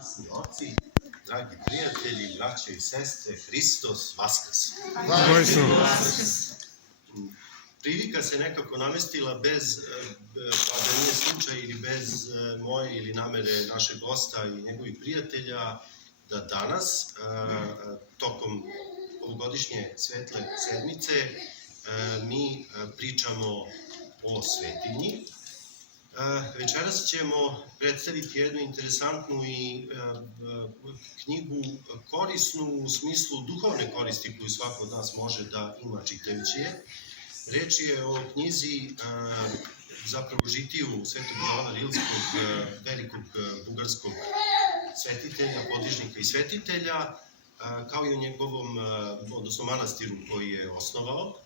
Časni oci, dragi prijatelji, braće i sestre, Hristos Vaskrs. Prilika se nekako namestila bez, pa da nije slučaj ili bez moje ili namere našeg gosta i njegovih prijatelja, da danas, tokom ovogodišnje svetle sedmice, mi pričamo o svetinji. Večeras ćemo predstaviti jednu interesantnu i knjigu korisnu u smislu duhovne koristi koju svako od nas može da ima čitajući je. Reč je o knjizi, zapravo žitiju Svetog Jovana Rilskog, velikog bugarskog svetitelja, podižnika i svetitelja, kao i o njegovom, odnosno manastiru koji je osnovao.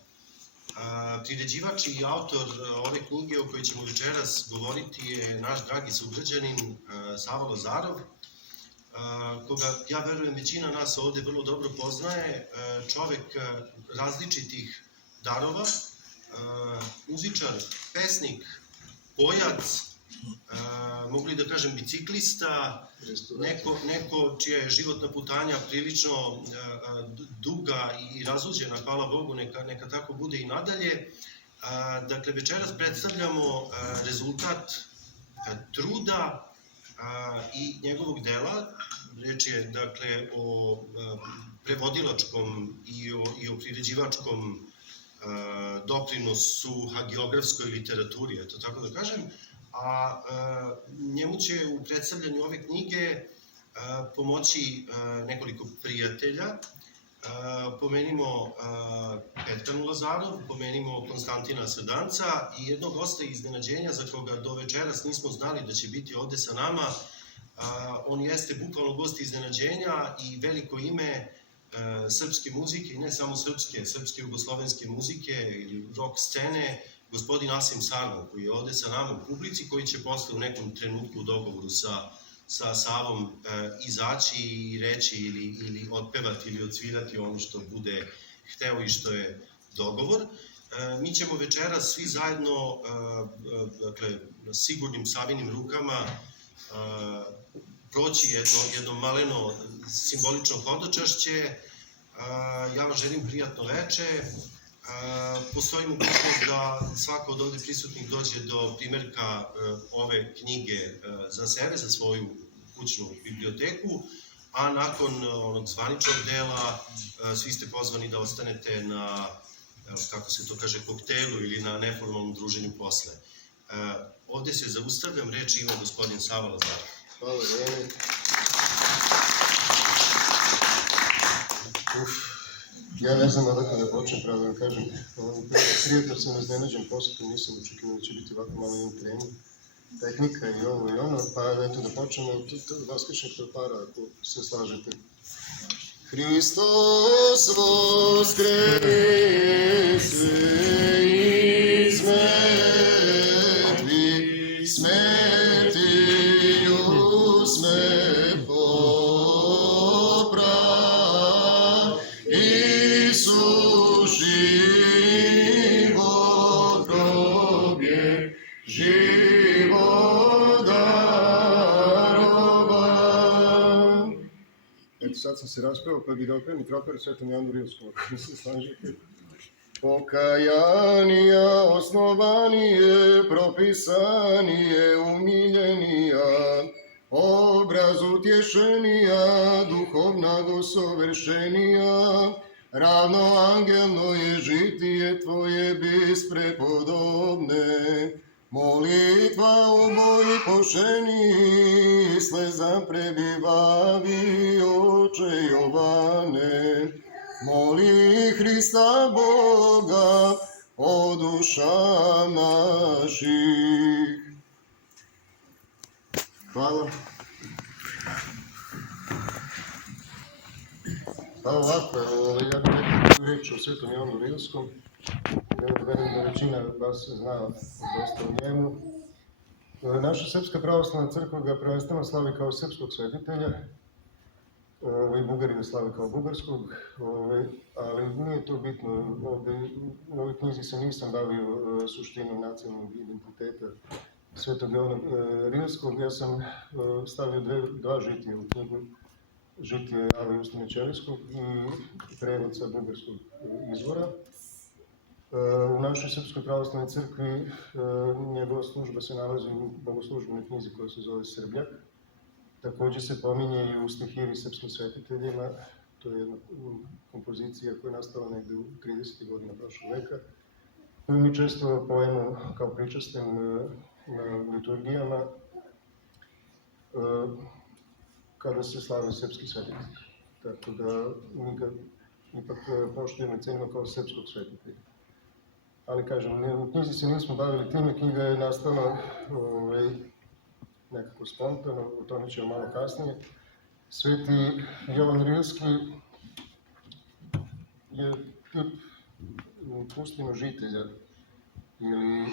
Priređivač i autor ove knjige o kojoj ćemo večeras govoriti je naš dragi sugrađanin Sava Lazarov, koga, ja verujem, većina nas ovde vrlo dobro poznaje, čovek različitih darova, muzičar, pesnik, pojac, mogu li da kažem biciklista, neko čija je životna putanja prilično duga i razuđena, hvala Bogu, neka tako bude i nadalje. Dakle, večeras predstavljamo rezultat truda i njegovog dela. Reč je, dakle, o prevodilačkom i o priređivačkom doprinosu hagiografskoj literaturi, eto tako da kažem, a njemu će u predstavljanju ove knjige pomoći nekoliko prijatelja. Pomenimo Petranu Lazarov, pomenimo Konstantina Srdanca i jednog gosta iznenađenja za koga do večeras nismo znali da će biti ovde sa nama. On jeste bukvalno gost iznenađenja i veliko ime srpske muzike, i ne samo srpske jugoslovenske muzike ili rock scene, gospodin Asim Sarmo, koji je ovde sa nama u publici, koji će posle u nekom trenutku u dogovoru sa Savom izaći i reći ili otpevati ili odsvirati ono što bude hteo i što je dogovor. Mi ćemo večeras svi zajedno, dakle, sigurnim Savinim rukama proći jedno maleno simbolično hodočašće. Ja vam želim prijatno veče. Postoji mogućnost da svako od ovde prisutnih dođe do primjerka ove knjige za sebe, za svoju kućnu biblioteku, a nakon onog zvaničnog dela svi ste pozvani da ostanete na, kako se to kaže, koktelu ili na neformalnom druženju posle. Ovde se zaustavljam, reč ima gospodin Sava Lazarov. Hvala, vreme. Ja ne znam odakle da počnem, pravo da vam kažem. Prijatelj sam iznenađen posletom, nisam očekivao da će biti ovako malo jedan trenu. Tehnika i ovo i ono, pa eto da počnemo od vaskršnjeg tropara, ako se slažete. Hristos voskrese iz mrtvih, smrtiju smrt popra, Isus život grobje, život darovan. Eto, sad sam se raspeo, pa bi da opremi troper Svetom Janu Rilskom, ako se slažete. Pokajanija, osnovanije, propisanije, umiljenija, obraz utješenija, duhovna sovršenija, ravno angelno je žitije tvoje bis prepodobne, molitva u boji pošeni, sleza prebivavi oče Jovane, moli Hrista Boga o duša naših. Hvala. Pa ovako, ja bih rekao reč o Svetom Jovanu Rilskom. Verujem da većina vas zna dosta o njemu. Naša Srpska pravoslavna crkva ga prvenstveno slavi kao srpskog svetitelja, i Bugari ga slave kao bugarskog, ali nije to bitno. U ovoj knjizi se nisam bavio suštinom nacionalnog identiteta Svetog Jovana Rilskog. Ja sam stavio dva žitija u knjigu, žitije Ava Justina Ćelijskog i prevod sa bugarskog izvora. U našoj Srpskoj pravoslavnoj crkvi njegova služba se nalazi u bogoslužbenoj knjizi koja se zove Srbljak. Također se pominje i u stihiri srpskim svetiteljima. To je jedna kompozicija koja je nastala negde u 30. godina prošlog veka, koju mi često pojemo kao pričastem na liturgijama kada se slave srpski svetitelji. Tako da mi ga ipak poštujemo i cenimo kao srpskog svetitelja. Ali kažem, u knjizi se nismo bavili time, knjiga je nastala nekako spontano, o tome ćemo malo kasnije. Sveti Jovan Rilski je tip pustinožitelja ili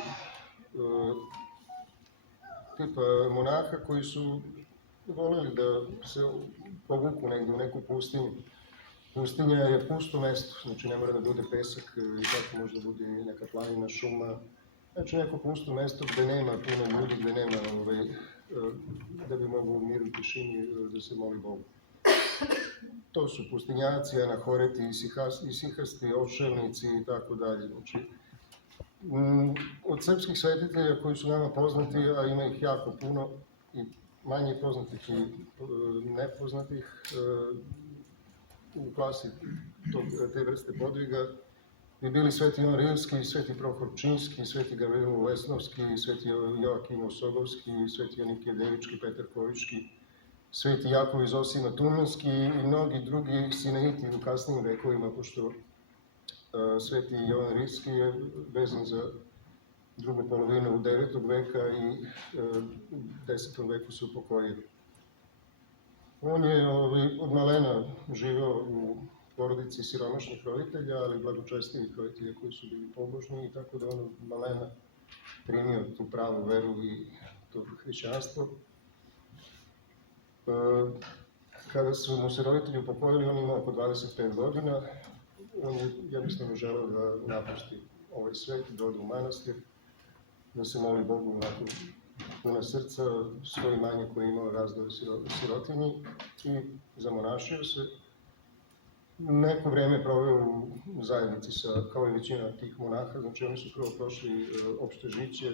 tipa monaha koji su voleli da se povuku negdje u neku pustinju. Pustinja je pusto mesto, znači ne mora da bude pesak i tako može da bude neka planina, šuma. Znači neko pusto mesto gde nema puno ljudi, gde nema da bi mogu u miru i tišini da se moli Bogu. To su pustinjaci, anahoreti, isihasti, očelnici i tako dalje. Znači, od srpskih svetitelja koji su nama poznati, a ima ih jako puno, i manje poznatih i nepoznatih, u klasi te vrste podviga bi bili Sveti Jovan Rilski, Sveti Prohor Pčinjski, Sveti Gavrilo Lesnovski, Sveti Joakim Osogovski, Sveti Jonikije Devički, Petar Kovički, Sveti Jakov iz Osima Tumanski i mnogi drugi sineiti u kasnijim vekovima, pošto Sveti Jovan Rilski je vezan za drugu polovinu 9. veka i u 10. veku se upokojio. On je od malena živeo u porodici siromašnih roditelja, ali blagočestivih roditelja koji su bili pobožni, i tako da on od malena primio tu pravu veru i to hrišćanstvo. Kada su mu se roditelji upokojili, on imao oko 25 godina. On je jednostavno želeo da napusti ovaj svet, da ode u manastir, da se moli Bogu onako puna srca, svoje imanje koje je imao razdao sirotinji, i zamonašio se. Neko vreme proveo u zajednici kao i većina tih monaha, znači oni su prvo prošli opšte žiće,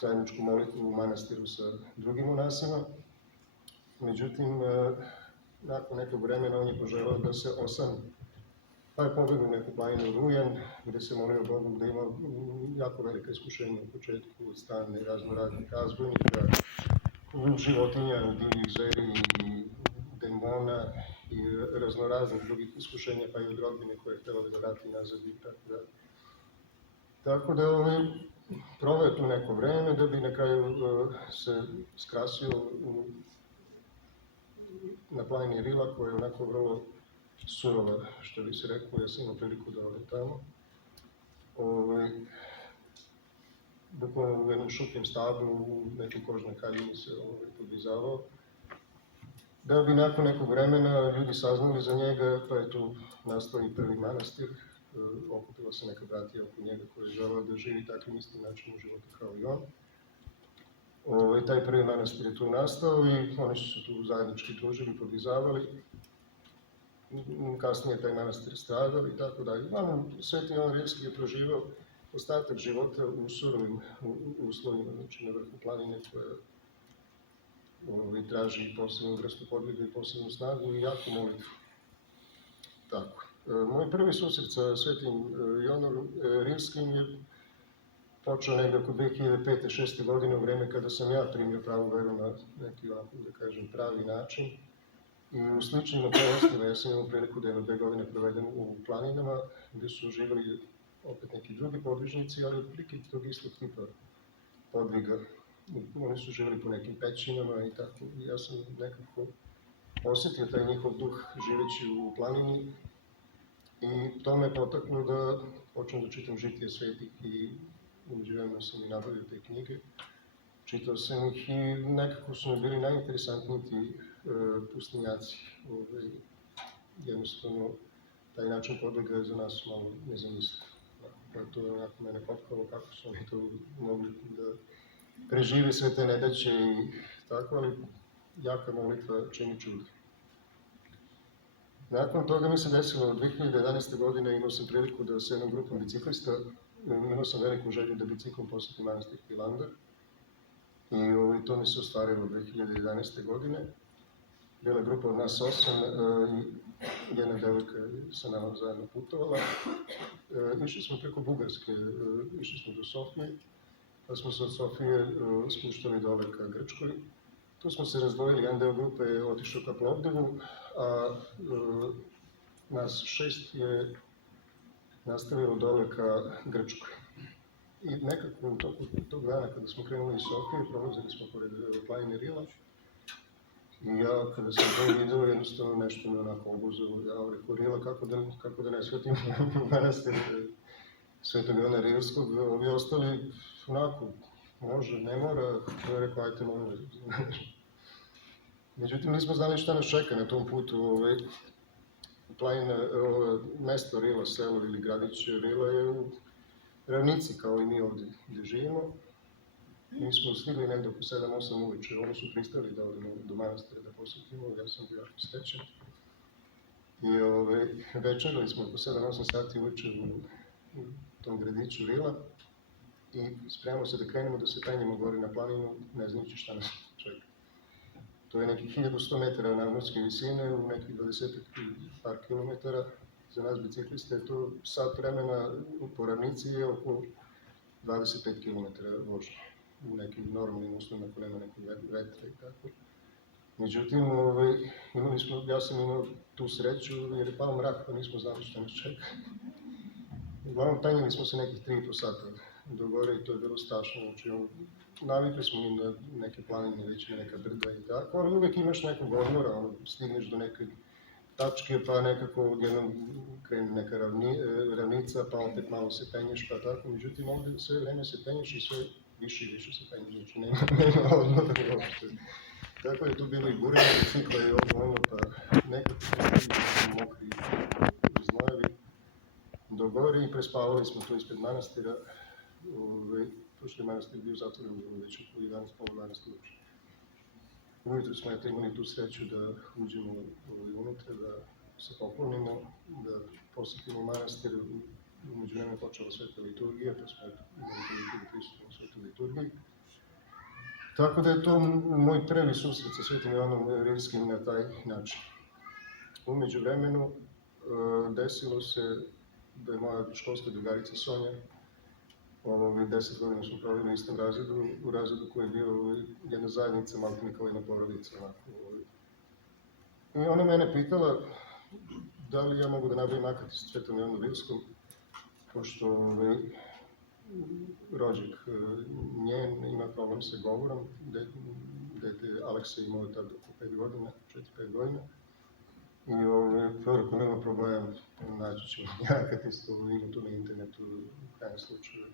zajedničku molitvu u manastiru sa drugim monasima. Međutim, nakon nekog vremena on je poželao da se osami. Pa je pobegao u neku planinu Rujan, gde se molio Bogu, gde ima jako velika iskušenja u početku od strane raznoraznih razbojnika, životinja, divljih zveri i demona i raznoraznih drugih iskušenja, pa i od rodbine koje je htjela da vrati nazad i tako da. Tako da proveo tu neko vreme da bi na kraju se skrasio na planini Rila, koja je onako vrlo surova, što bi se rekao. Ja sam imao priliku da odem tamo. Bukvalno u jednom šupljem stablu, u nekoj kožnoj haljini se podvizavao. Da bi nakon nekog vremena ljudi saznali za njega, pa je tu nastao i prvi manastir. Okupila se neka bratija oko njega koja je želela da živi takvim istim načinom života kao i on. Taj prvi manastir je tu nastao i oni su se tu zajednički tužili, podvizavali. Kasnije je taj manastir stradao i tako dalje. Sveti Jovan Rilski je proživao ostatak života u surovim uslovima, znači na vrhu planine, koja traži posebnu vrstu podviga i posebnu snagu i jaku molitvu. Tako. Moj prvi susret sa Svetim Jovanom Rilskim je počeo negdje oko 2005-2006. godine, u vreme kada sam ja primio pravu veru na neki, da kažem, pravi način. I u sličnim okolnostima ja sam imao priliku da 2 godine provedem u planinama, gde su živjeli opet neki drugi podvižnici, ali otprilike tog istog tipa podviga. Oni su živjeli po nekim pećinama i tako. I ja sam nekako osjetio taj njihov duh živeći u planini i to me potaklo da počnem da čitam žitije svetih i umeđu vremena sam i nabavio te knjige. Čitao sam ih i nekako su mi bili najinteresantniji ti pustinjaci. Jednostavno, taj način podviga je za nas malo nezamisliv. pa to je onako mene potkalo kako su oni to mogli da prežive sve te nedaće i tako, ali jaka molitva čini čudo. Nakon toga mi se desilo 2011. godine, imao sam priliku da s jednom grupom biciklista, imao sam veliku želju da biciklom posjetim manastir Hilandar i to mi se ostvarilo 2011. godine. Bila je grupa od nas 8 i jedna devojka sa nama zajedno putovala. Išli smo preko Bugarske, išli smo do Sofije, pa smo se od Sofije spuštali dole ka Grčkoj. Tu smo se razdvojili, jedan deo grupe je otišao ka Plovdivu, a nas 6 je nastavilo dole ka Grčkoj. I nekako u toku tog dana kada smo krenuli iz Sofije, prolazili smo pored planine Rila. I ja kada sam to vidio, jednostavno nešto me onako obuzelo. Ja rekao, Rila, kako da ne svetim manastir Svetog Ivana Rilskog, ovi ostali onako, može, ne mora, ja rekao, ajte molim vas. Međutim, nismo znali šta nas čeka na tom putu. Planina, mesto Rila, selo ili gradić Rila je u ravnici, kao i mi ovdje gdje živimo. Mi smo stigli negdje oko 7-8 uveče, oni su pristali da odemo do manastira da posjetimo, ja sam bio jako srećan. I večerali smo oko 7-8 sati uveče u tom gradiću Rila i spremamo se da krenemo da se penjemo gore na planinu, ne znajući šta nas čeka. To je nekih 1100 metara nadmorske visine, u nekih 20 par kilometara. Za nas bicikliste je to sat vremena po ravnici je oko 25 km vožnje. U nekim normalnim uslovima ako nema nekog vetra i tako. Međutim, ja sam imao tu sreću jer je pao mrak pa nismo znali što nas čeka. Uglavnom penjeli smo se nekih 3,5 sata do gore i to je bilo strašno. Znači, navikli smo i na neke planine, već na neka brda i tako, ali uvek imaš nekog odmora, stigneš do neke tačke pa nekako odjednom krene neka ravnica pa opet malo se penješ pa tako. Međutim, ovdje sve vreme se penješ i sve više i više se penješ, znači nema odmora uopšte. Tako je tu bilo i burenje, i cikla i ono, pa nekako smo mokri znojevi do gore i prespavali smo tu ispred manastira. Pošto je manastir bio zatvoren već oko 11:30 uveče. Ujutro smo imali tu sreću da uđemo unutra, da se poklonimo, da posjetimo manastir. Umeđu vremena počela sveta liturgija, pa smo imali priliku da prisutimo svetu liturgiji. Tako da je to moj prvi susret sa Svetim Ivanom Rilskim na taj način. Umeđu vremenu desilo se da je moja školska drugarica Sonja, 10 godina smo proveli u istom razredu, u razredu koji je bio jedna zajednica, maltene kao jedna porodica. I ona mene pitala da li ja mogu da nabavim akat s Svetom Ivanom Rilskom, pošto rođak njen ima problem sa govorom, dete Aleksa imao tada oko 5 godina, 4-5 godina. I prvo nema problema, naći ćemo akatistu, ima tu na internetu, u krajem slučaju.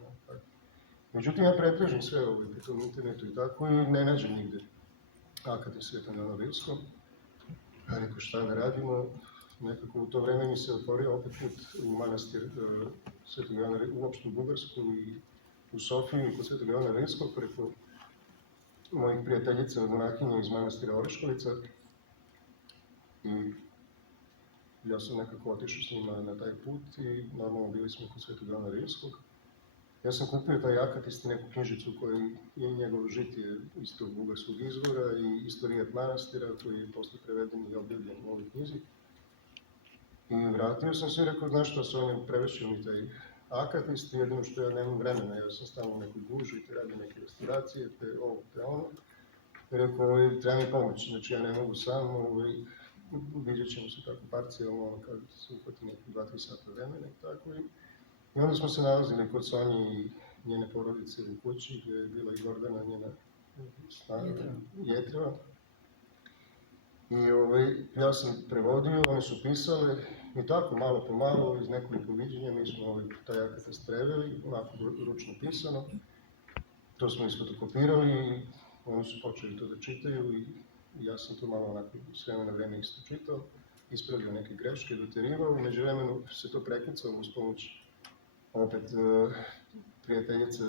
Međutim, ja pretražim sve po tom internetu i tako i ne nađem nigde akatist Svetom Ivanom Rilskom. Ja rekao šta da radimo, nekako u to vreme mi se otvorio opet put u manastir Svetog Ivana, uopšte u Bugarsku i u Sofiju i kod Svetog Ivana Rilskog preko mojih prijateljica monahinja iz manastira Oreškovica. I ja sam nekako otišao s njima na taj put i normalno bili smo kod Svetog Ivana Rilskog. Ja sam kupio taj akatist i neku knjižicu koji je njegov žitije iz tog bugarskog izvora i istorijat manastira koji je posle preveden i objavljen u ovoj knjizi. I vratio sam se i rekao, znaš što, Sonja, prevešio mi taj akatist, jedino što ja nemam vremena, ja sam stalno u nekoj guži, te radim neke restauracije, te ovo, te ono. Rekao, treba mi pomoć, znači ja ne mogu sam, vidjet ćemo se tako parcijalno, kad se uhvati nekih 2-3 sata vremena i tako. I onda smo se nalazili kod Sonje i njene porodice u kući, gdje je bila i Gordana, njena Jetreva. I ja sam prevodio, oni su pisali i tako malo po malo, iz nekoliko viđenja, mi smo taj akatist preveli, onako ručno pisano. To smo isfotokopirali i oni su počeli to da čitaju i ja sam to malo onako s vremena na vreme isto čitao, ispravio neke greške, doterivao, među vremenu se to preklicalo uz pomoć opet prijateljica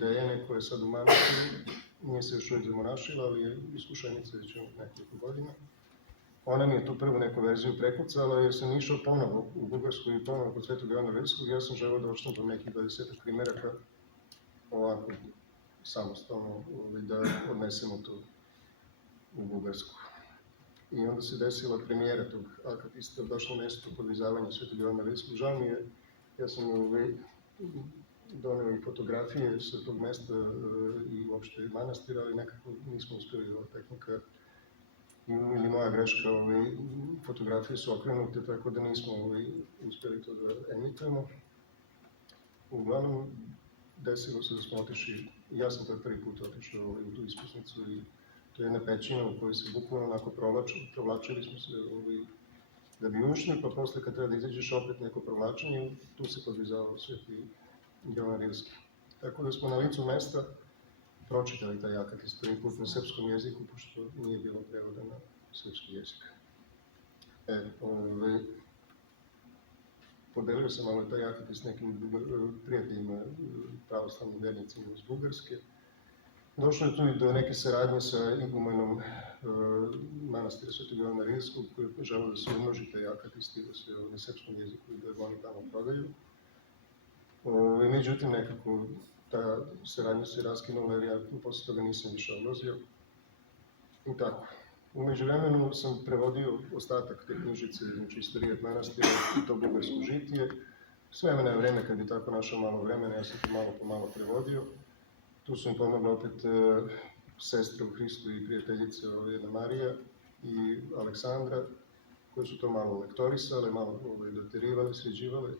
Dejane koja je sad u manastiru, nije se još uvijek zamonašila, ali je iskušenica već nekoliko godina. Ona mi je tu prvu neku verziju prekucala jer sam išao ponovo u Bugarsku i ponovo kod Svetog Jovana Rilskog. Ja sam želeo da odštampam nekih 20 primjeraka ovako samostalno da odnesemo to u Bugarsku. I onda se desila premijera tog akatista, došlo mjesto podvizavanja Svetog Jovana Rilskog. Žao mi je, ja sam doneo i fotografije sa tog mjesta i uopšte manastira, ali nekako nismo uspjeli ova tehnika ili moja greška, fotografije su okrenute, tako da nismo uspjeli to da emitujemo. Uglavnom, desilo se da smo otišli, ja sam tad prvi put otišao u tu ispusnicu i to je jedna pećina u kojoj se bukvalno onako provlačili smo se da bi ušli, pa posle kad treba da izađeš opet neko provlačenje, tu se podvizavao Sveti Jovan Rilski. Tako da smo na licu mesta pročitali taj akatist prvi put na srpskom jeziku, pošto nije bilo prevoda na srpski jezik. Podelio sam malo taj akatist s nekim prijateljima, pravoslavnim vernicima iz Bugarske. Došlo je tu i do neke saradnje sa igumenom manastira Svetog Jovana Rilskog, koji je želeo da se umnoži taj akatist i da se na srpskom jeziku i da oni tamo prodaju. Međutim, nekako ta saradnja se raskinula jer ja posle toga nisam više odlazio. I tako. U međuvremenu sam prevodio ostatak te knjižice, znači Istorija manastira i to bugarsko žitije. S vremena je vreme, kad bi tako našao malo vremena, ja sam to malo po malo prevodio. Tu su mi pomogla opet sestra u Hristu i prijateljica jedna Marija i Aleksandra, koje su to malo lektorisale, malo doterivale, sređivale.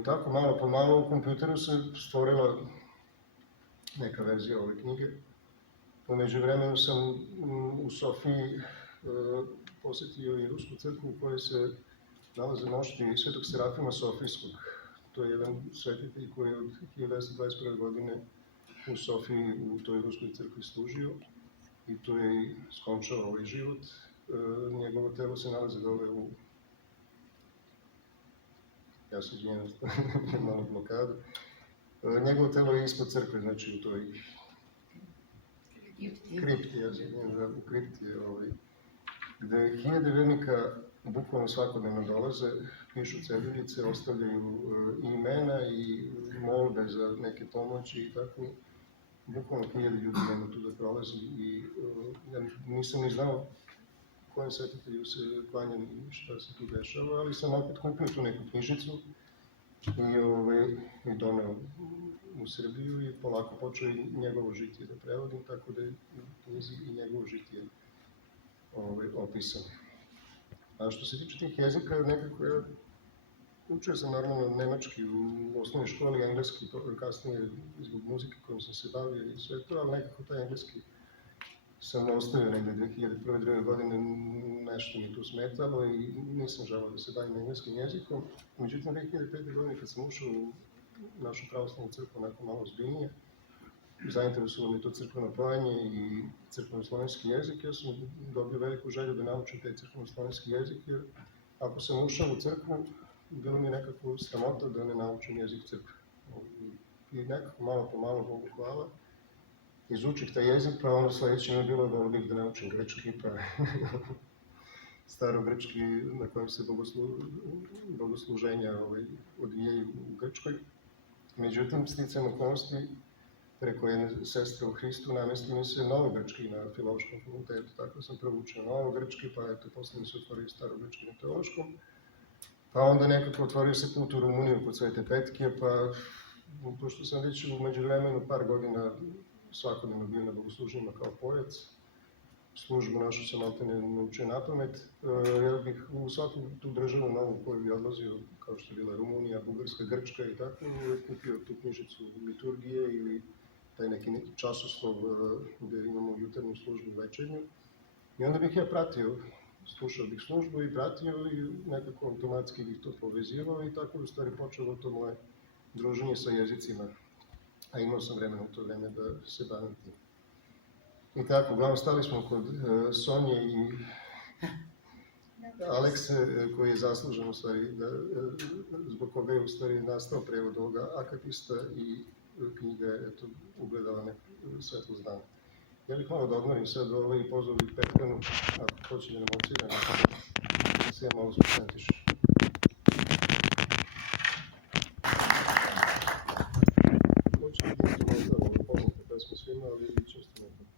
I tako malo po malo u kompjuteru se stvorila neka verzija ove knjige. U međuvremenu sam u Sofiji posjetio i Rusku crkvu u kojoj se nalaze mošti Svetog Serafima Sofijskog. To je jedan svetitelj koji je od 1921. godine u Sofiji u toj Ruskoj crkvi služio i tu je i skončao ovaj život. Njegovo telo se nalazi dole u... Ja se izvijem, malo blokadu. Njegovo telo je ispod crkve, znači u toj kripti, ja se izvijem, u kripti je gde hiljade vernika bukvalno svakodnevno dolaze, pišu ceduljice, ostavljaju imena i molbe za neke pomoći i tako. Bukvalno hiljade ljudi nema tu da prolazi i ja nisam ni znao kojem svetitelju se klanjam i šta se tu dešava, ali sam opet kupio tu neku knjižicu i doneo u Srbiju i polako počeo i njegovo žitije da prevodim, tako da je i njegovo žitije opisano. A što se tiče tih jezika, nekako ja učio sam normalno nemački u osnovnoj školi, engleski kasnije zbog muzike kojom sam se bavio i sve to, ali nekako taj engleski sam ostavio negde 2001. godine, nešto mi tu smetalo i nisam želeo da se bavim engleskim jezikom. Međutim, 2005. godine kad sam ušao u našu pravoslavnu crkvu onako malo ozbiljnije, zainteresovalo mi to crkveno pojanje i crkveno-slovenski jezik, ja sam dobio veliku želju da naučim taj crkveno-slovenski jezik, jer ako sam ušao u crkvu, bilo mi nekako sramota da ne naučim jezik crkve. I nekako malo po malo, Bogu hvala, izučih taj jezik, pa ono sledeće mi je bilo da bih da naučim grečki, pa starogrečki na kojem se bogosluženja odvijaju u Grčkoj. Međutim, sticajem okolnosti, preko jedne sestre u Hristu, namestio mi se novogrčki na filološkom fakultetu, tako sam prvo učio novogrčki, pa eto, posle mi se otvorio starogrčki na teološkom. Pa onda nekako otvorio se put u Rumuniju kod Svete Petke, pa pošto sam već u međuvremenu par godina svakodnevno bio na bogosluženjima kao pojac, službu našu sam maltene naučio na pamet. Ja bih u svaku tu državu novu u koju bi odlazio, kao što je bila Rumunija, Bugarska, Grčka i tako, kupio tu knjižicu liturgije ili taj neki časoslov gde imamo jutarnju službu, večernju. I onda bih ja pratio, slušao bih službu i pratio i nekako automatski bih to povezivao i tako je u stvari počelo to moje druženje sa jezicima. A imao sam vremena u to vreme da se bavim tim. I tako, uglavnom stali smo kod Sonje i Alekse, koji je zaslužen u stvari, zbog koga je u stvari nastao prevod ovoga Akatista i knjiga je eto, ugledala svetlost dana. Ja bih malo da odmorim sad i pozvao bih Petranu, ako hoće da nam ocira, da se ja malo susretišem. Hoće biti instrumentalno, poznate pesme svima, ali i biće instrumentalno.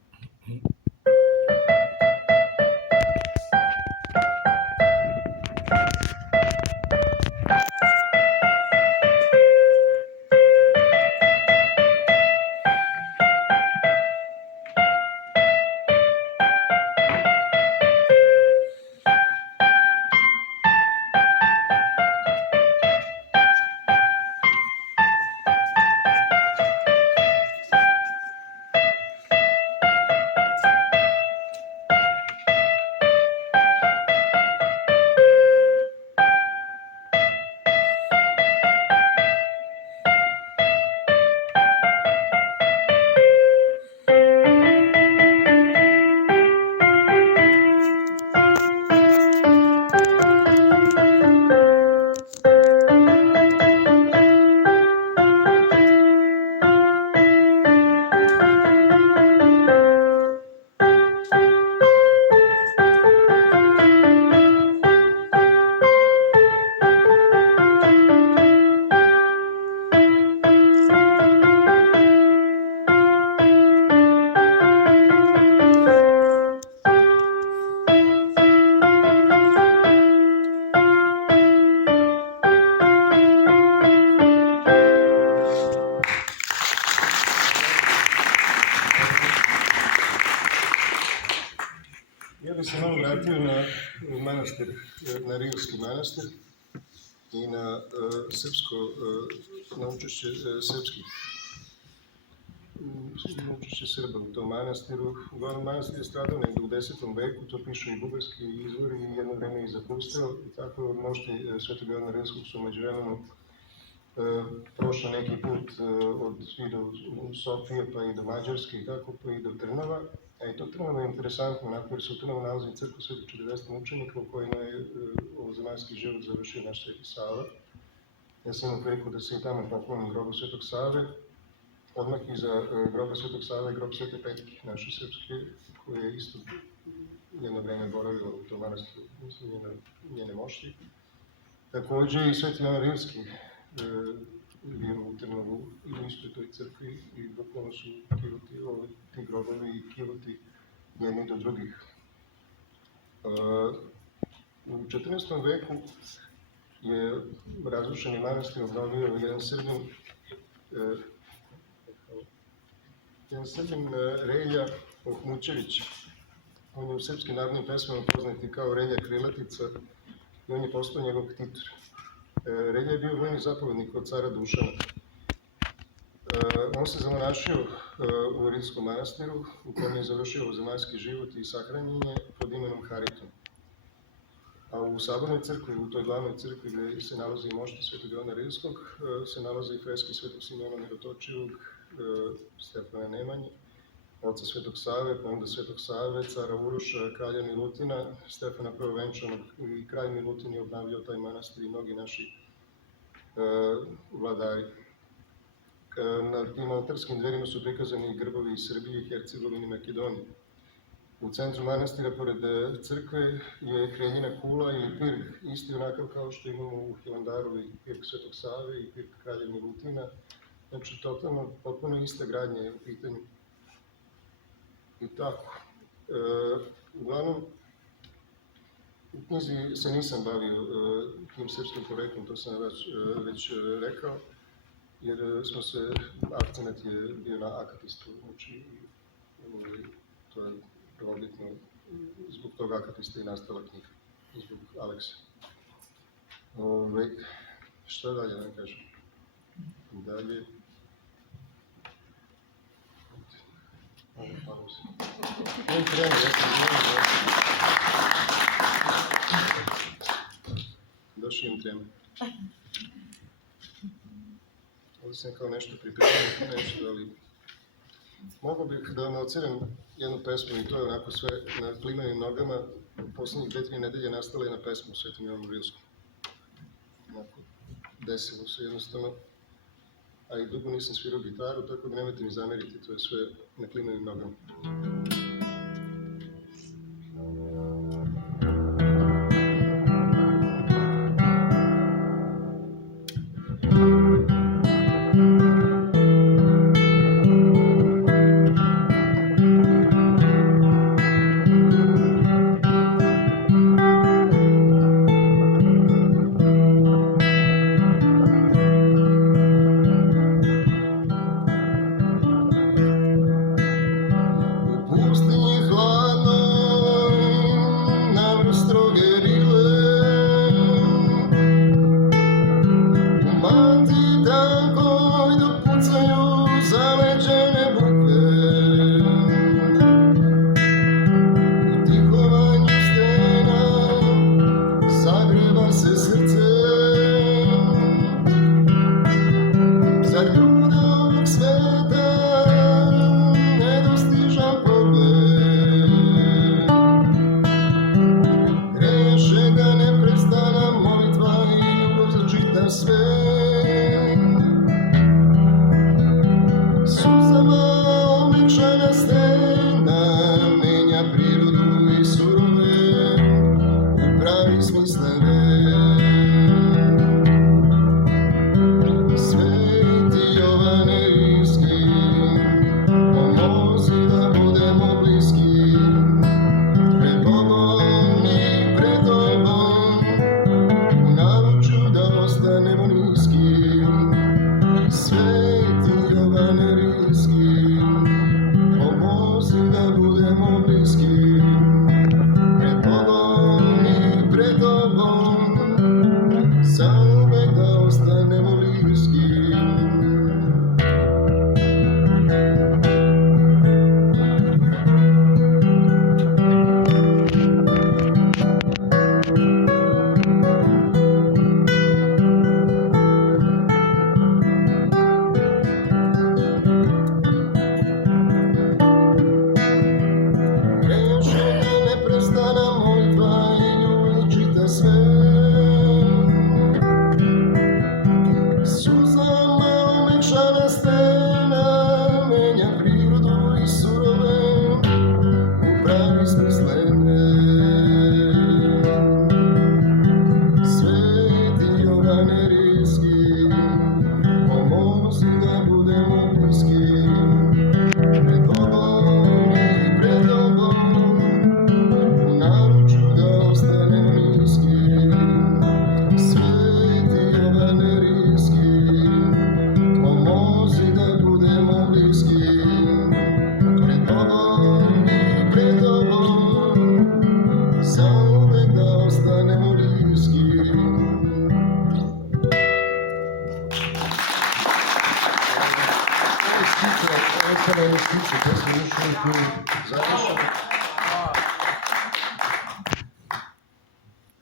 Ja bih se malo vratio na manastir, na Rilski manastir i na na učešće srpskih, na učešće Srba u tom manastiru. Uglavnom, manastir je stradao negdje u 10. veku, to pišu i bugarski izvori i jedno vreme i zapustio. I tako mošti Svetog Jovana Rilskog su među vremenom prošli neki put i do Sofije, pa i do Mađarske i tako, pa i do Trnava. I to Trnavo je interesantno, jer se u Trnovu nalazi crkva Svetog 40 mučenika u kojima je ovozemaljski život završio naš Sveti Sava. Ja sam imao priliku da se i tamo poklonim grobu Svetog Save. Odmah iza groba Svetog Save je grob Svete Petke, naše srpske, koja je isto jedno vreme boravila u tom manastiru, mislim, njene mošti. Takođe i Sveti Jovan Rilski bio u Trnovu i u istoj toj crkvi i bukvalno su kivuti ti grobovi i kivuti jedni do drugih. U 14. veku je razrušeni manastir obnovio jedan Srbin Relja Ohmućević. On je u srpskim narodnim pesmama poznati kao Relja Krilatica i on je postao njegov ktitor. Relja je bio vojni zapovednik od cara Dušana. On se zamonašio u Rilskom manastiru, u kojem je završio ovozemaljski život i sahranjen je pod imenom Hariton. A u Sabornoj crkvi, u toj glavnoj crkvi gde se nalazi i mošta Svetog Jovana Rilskog, se nalaze i freske Svetog Simeona Mirotočivog, Stefana Nemanje, oca Svetog Save, pa onda Svetog Save, cara Uroša, kralja Milutina, Stefana Prvovenčanog i kralj Milutin je obnavljao taj manastir i mnogi naši vladari. Na tim oltarskim dverima su prikazani i grbovi iz Srbije, Hercegovine i Makedonije. U centru manastira, pored crkve, je krenjina kula ili pirg, isti onakav kao što imamo u Hilandaru i pirg Svetog Save i pirg kralja Milutina. Znači, totalno, potpuno ista gradnja je u pitanju. I tako. Uglavnom, u knjizi se nisam bavio tim srpskim poreklom, to sam već rekao, jer akcenat je bio na Akatistu, znači, to je prvobitno, zbog toga Akatista je nastala knjiga, zbog Aleksa. Šta dalje da vam kažem? Dalje... Nije krenu, ja sam izvijem. Došli im treme. Ovdje sam kao nešto pripremio, nešto, ali... Mogu bih da vam ociram jednu pesmu i to je onako sve na klimenim nogama. u posljednjih 2-3 nedelje nastala jedna pesma u Svetom Jovanu Rilskom. Desilo se jednostavno, a i dugo nisam svirao gitaru, tako da nemojte mi zameriti, to je sve na klimavim nogama.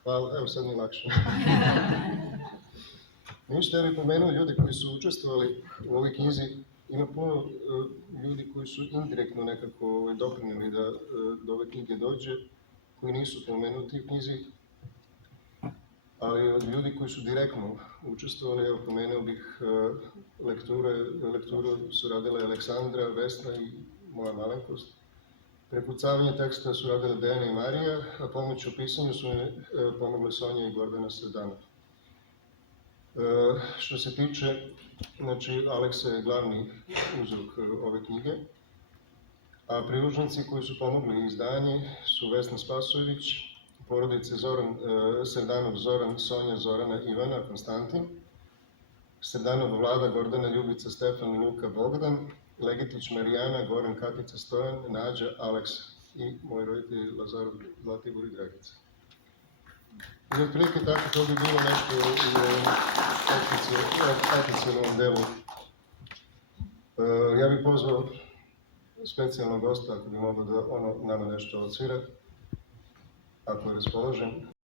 Hvala, evo sad mi je lakše. Ništa, ja bih pomenuo ljudi koji su učestvovali u ovoj knjizi. Ima puno ljudi koji su indirektno nekako doprinijeli da do ove knjige dođe, koji nisu pomenuti u knjizi, ali od ljudi koji su direktno učestvovali, evo pomenuo bih lekturu su radile Aleksandra, Vesna i moja malenkost. Prepucavanje teksta su radile Dejana i Marija, a pomoć u pisanju su pomogle Sonja i Gordana Sredanov. Što se tiče, znači Aleksa je glavni uzrok ove knjige, a priložnici koji su pomogli izdanje su Vesna Spasojević, porodice Sredanov Zoran, Sonja, Zorana, Ivana, Konstantin, Sredanov Vlada, Gordana, Ljubica, Stefan, Luka, Bogdan, Legetić Marijana, Goran, Katica, Stojan, Nađa, Aleksa i moji roditelji Lazarov, Zlatibor i Dragica. I otprilike tako to bi bilo nešto u oficijalnom delu. Ja bih pozvao specijalnog gosta ako bi mogao da nama nešto odsvira, ako je raspoložen.